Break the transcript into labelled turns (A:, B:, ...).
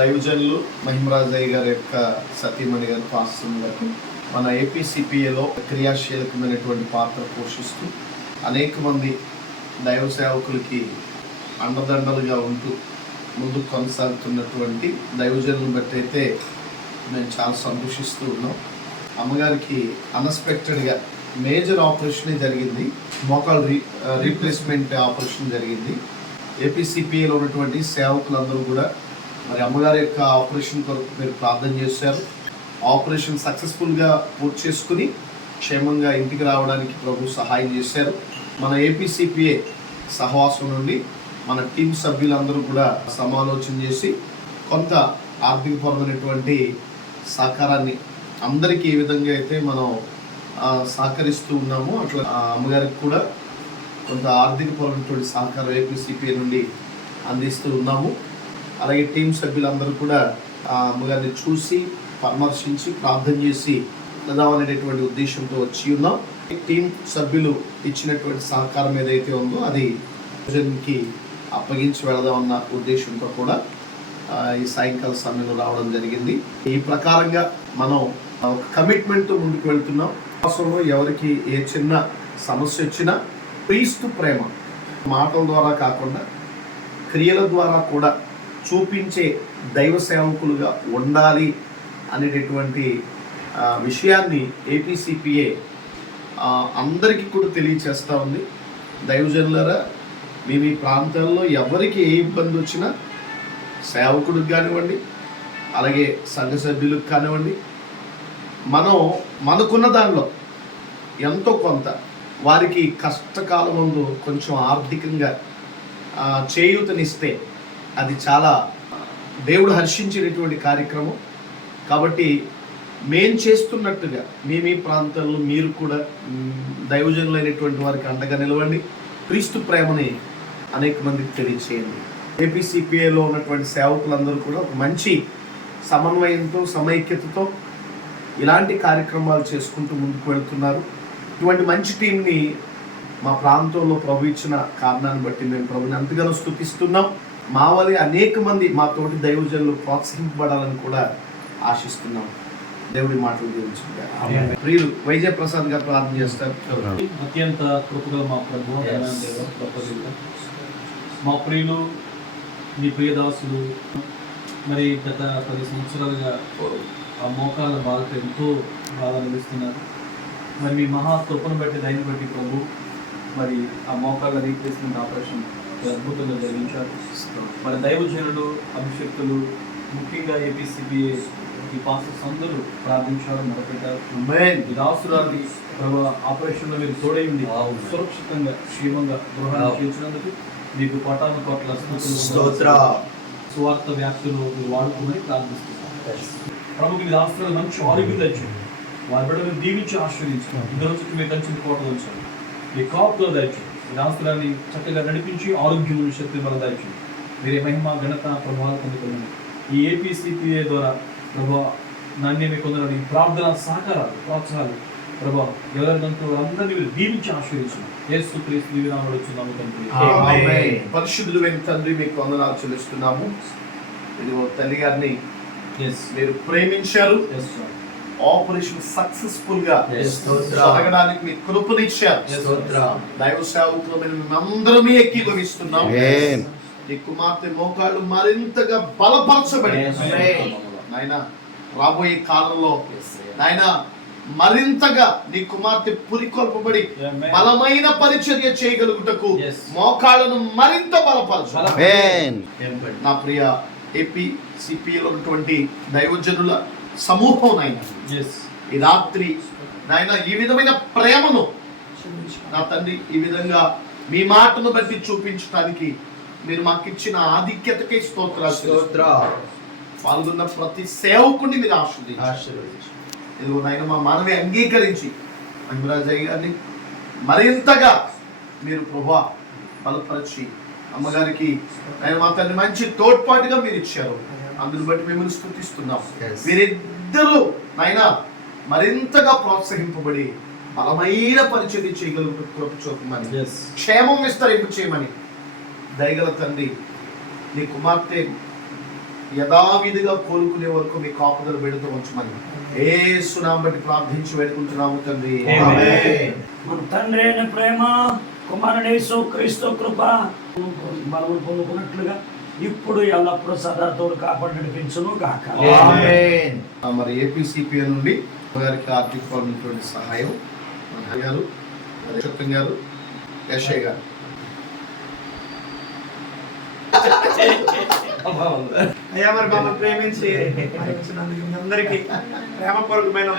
A: దైవజనులు మహిమరాజయ్య గారి యొక్క సతీమణి గారి పాస్తం గారికి మన ఏపీసీపీఏలో క్రియాశీలకమైనటువంటి పాత్ర పోషిస్తూ అనేక మంది దైవ సేవకులకి అండదండలుగా ఉంటూ ముందుకు కొనసాగుతున్నటువంటి దైవజనులను బట్టి అయితే మేము చాలా సంతోషిస్తూ ఉన్నాం. అమ్మగారికి అన్ఎక్స్పెక్టెడ్గా మేజర్ ఆపరేషన్ జరిగింది. మోకాల్ రీ రీప్లేస్మెంట్ ఆపరేషన్ జరిగింది. ఏపీసీపీఏలో ఉన్నటువంటి సేవకులందరూ కూడా మరి అమ్మగారి యొక్క ఆపరేషన్ కొరకు మీరు ప్రార్థన చేశారు. ఆపరేషన్ సక్సెస్ఫుల్గా పూర్తి చేసుకుని క్షేమంగా ఇంటికి రావడానికి ప్రభు సహాయం చేశారు. మన ఏపీసీపీఏ సహవాసం నుండి మన టీం సభ్యులందరూ కూడా సమాలోచన చేసి కొంత ఆర్థికపరమైనటువంటి సహకారాన్ని అందరికీ ఏ విధంగా అయితే మనం సహకరిస్తూ ఉన్నామో అట్లా ఆ అమ్మగారికి కూడా కొంత ఆర్థికపరమైనటువంటి సహకారం ఏపీసీపీ నుండి అందిస్తూ ఉన్నాము. అలాగే టీం సభ్యులందరూ కూడా ఆ అమ్మగారిని చూసి పరామర్శించి ప్రార్థన చేసి వెళదామనేటటువంటి ఉద్దేశంతో వచ్చి ఉన్నాం. టీం సభ్యులు ఇచ్చినటువంటి సహకారం ఏదైతే ఉందో అది ప్రజలకి అప్పగించి వెళదామన్న ఉద్దేశంతో కూడా ఈ సాయంకాల సమయంలో రావడం జరిగింది. ఈ ప్రకారంగా మనం ఒక కమిట్మెంట్తో ముందుకు వెళ్తున్నాం. వాస్తవంలో ఎవరికి ఏ చిన్న సమస్య వచ్చినా క్రీస్తు ప్రేమ మాటల ద్వారా కాకుండా క్రియల ద్వారా కూడా చూపించే దైవ సేవకులుగా ఉండాలి అనేటటువంటి విషయాన్ని ఏపీసీపీఏ అందరికీ కూడా తెలియచేస్తూ ఉంది. దైవజనులరా మీ మీ ప్రాంతాల్లో ఎవరికి ఏ ఇబ్బంది వచ్చినా సేవకుడికి కానివ్వండి అలాగే సంఘ సభ్యులకు కానివ్వండి మనం మనకున్న దానిలో ఎంతో కొంత వారికి కష్టకాలం ముందు కొంచెం ఆర్థికంగా చేయూతనిస్తే అది చాలా దేవుడు హర్షించినటువంటి కార్యక్రమం. కాబట్టి మేం చేస్తున్నట్టుగా మీ మీ ప్రాంతంలో మీరు కూడా దైవజనులైనటువంటి వారికి అండగా నిలవండి. క్రీస్తు ప్రేమని అనేక మందికి తెలియచేయండి. ఏపీసీపీఏలో ఉన్నటువంటి సేవకులందరూ కూడా ఒక మంచి సమన్వయంతో సమైక్యతతో ఇలాంటి కార్యక్రమాలు చేసుకుంటూ ముందుకు వెళ్తున్నారు. ఇటువంటి మంచి టీంని మా ప్రాంతంలో ప్రభు ఇచ్చిన కారణాన్ని బట్టి మేము ప్రభుని ఎంతగానో స్థుతిస్తున్నాం. మా వల్ల అనేక మంది మా తోటి దైవజనులు ప్రోత్సహింపబడాలని కూడా ఆశిస్తున్నాం. దేవుడి మాటలు దీవించుకుంటారు ప్రియులు వైజయ ప్రసాద్ గారు ప్రార్థన చేస్తారు.
B: అత్యంత కృపగా మా ప్రభు మా ప్రియులు మీ ప్రియదాసులు మరి గత పది సంవత్సరాలుగా ఆ మోకాళ్ళ బాధతో ఎంతో బాధ అనుభవిస్తున్నారు. మరి మీ మహా కృపను బట్టి దయని బట్టి ప్రభు మరి ఆ మోకాళ్ళ రీప్లేస్మెంట్ ఆపరేషన్ అద్భుతంగా జరిగించారు. మరి దైవజనులు అభిషక్తులు ముఖ్యంగా ఏపీసీబీఏ ఈ పాస్టర్స్ అందరూ ప్రార్థించారు మొదలుపెట్టారు ప్రభు ఆపరేషన్లో మీరు తోడై ఉండి సురక్షితంగా క్షేమంగా గృహాన్ని చేర్చినందుకు మీకు కోట్ల స్తుతులు,
A: స్తోత్ర.
B: సువార్త వ్యాప్తిలో మీరు వాడుకోమని ప్రార్థిస్తున్నాం. ప్రభుకి మీ దాసురాలు మంచి ఆరోగ్యం తెచ్చింది వారి బిడ్డలు దీవించి ఆశ్రయించారు ఇద్దరు చుట్టూ మీ కంచి కోట ఉంచారు మీ కాపులో దాచి దాసురాన్ని చక్కగా నడిపించి ఆరోగ్యం శక్తి బల దాచి మీరే మహిమ ఘనత ప్రభావాలు పొందుకున్నాను ఈ ఏపీసీపీఏ ద్వారా ప్రభా నన్ను మీ కొందరు ఈ ప్రార్థన సహకారాలు ప్రోత్సాహాలు. ప్రభా ఎవరినంతా అందరినీ మీరు దీవించి ఆశ్రయించు యేసు క్రీస్తు దివి నామములో వచ్చున్నాము తండ్రి.
A: పరిశుద్ధులు వెంట తండ్రి మీకు వందనాలు చెల్లిస్తున్నాము. ఇది తల్లి గారిని
B: ఎస్
A: మీరు ప్రేమించారు.
B: ఎస్ సార్
A: ఆపరేషన్
B: సక్సెస్ఫుల్గా.
A: జరగడానికి మీరు కృపనిచ్చారు దైవ సేవకులు మేము అందరమే. నీ కుమార్తె మోకాళ్ళు మరింతగా బలపరచబడి. నాయన రాబోయే కాలంలో నాయన మరింతగా నీ కుమార్తె పురికొల్పబడి. బలమైన పరిచర్య చేయగలుగుటకు. మోకాళ్ళను మరింత బలపరచు. నా ప్రియ ఏపీ సిపిలో ఉన్నటువంటి దైవజనుల సమూహం నాయన ఈ రాత్రి నాయన ఈ విధమైన ప్రేమను నా తండ్రి ఈ విధంగా మీ మాటను బట్టి చూపించడానికి మీరు మాకు ఇచ్చిన ఆధిక్యతకే స్తోత్రాలు పాల్గొన్న ప్రతి సేవకుని మీరు ఇదిగో నాయన మా మనవి అంగీకరించి మహిమరాజయ్య గారిని మరింతగా మీరు ప్రభా బలపరిచి అమ్మగారికి ఆయన మా తల్లి మంచి తోడ్పాటుగా మీరు ఇచ్చారు. అందుని బట్టి మిమ్మల్ని స్థుతిస్తున్నాం. మీరిద్దరూ నాయన మరింతగా ప్రోత్సహింపబడి బలమైన పరిచర్య చేయగలుగుతూ కృప చూపమని క్షేమం విస్తరింపు చేయమని దయగల తండ్రి నీ కుమార్తె యథావిధిగా కోలుకునే వరకు మీ కాపుదల బిడ్డతో ఉంచమని ఏ సునాం బట్టి ప్రార్థించి వేడుకుంటున్నాము తండ్రి
B: ఆమేన్.
C: మన తండ్రి అయిన ప్రేమ కుమారుడేసు క్రీస్తు కృప బలము పొందుకున్నట్లుగా ఇప్పుడు ఎల్లప్పుడూ సదా తోడు కాపాడి నడిపించును గాక.
A: మరి ఏపీసీపీ నుండి గారికి ఆర్థిక పరమైనటువంటి సహాయం. మన హరి గారు చొక్కం గారు యశయ్ గారు.
D: అయ్యా మరి మమ్మల్ని ప్రేమించి అందరికీ ప్రేమపూర్వకమైన